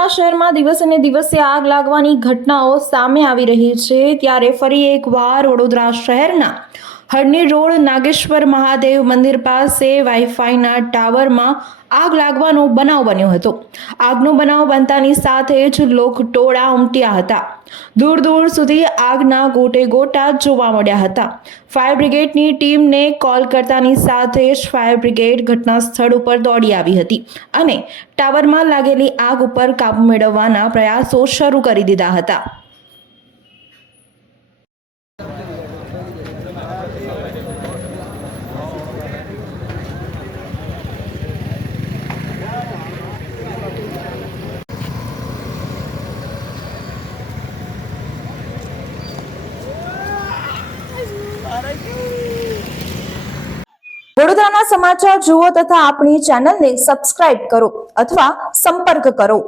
વડોદરા શહેરમાં દિવસે ને દિવસે આગ લાગવાની ઘટનાઓ સામે આવી રહી છે, ત્યારે ફરી એકવાર વડોદરા શહેરના હરણી રોડ નાગેશ્વર મહાદેવ મંદિર પાસે વાઈફાઈના ટાવરમાં આગ લાગવાનો બનાવ બન્યો હતો। આગનો બનાવ બનતાની સાથે જ લોકટોળા ઉમટ્યા હતા। દૂર દૂર સુધી આગના ગોટે ગોટા જોવા મળ્યા હતા। ફાયર બ્રિગેડની ટીમને કોલ કરતાની સાથે જ ફાયર બ્રિગેડ ઘટના સ્થળ ઉપર દોડી આવી હતી અને ટાવરમાં લાગેલી આગ ઉપર કાબુ મેળવવાના પ્રયાસો શરૂ કરી દીધા હતા। વડોદરાના સમાચાર જુઓ તથા આપણી ચેનલને સબસ્ક્રાઇબ કરો અથવા સંપર્ક કરો।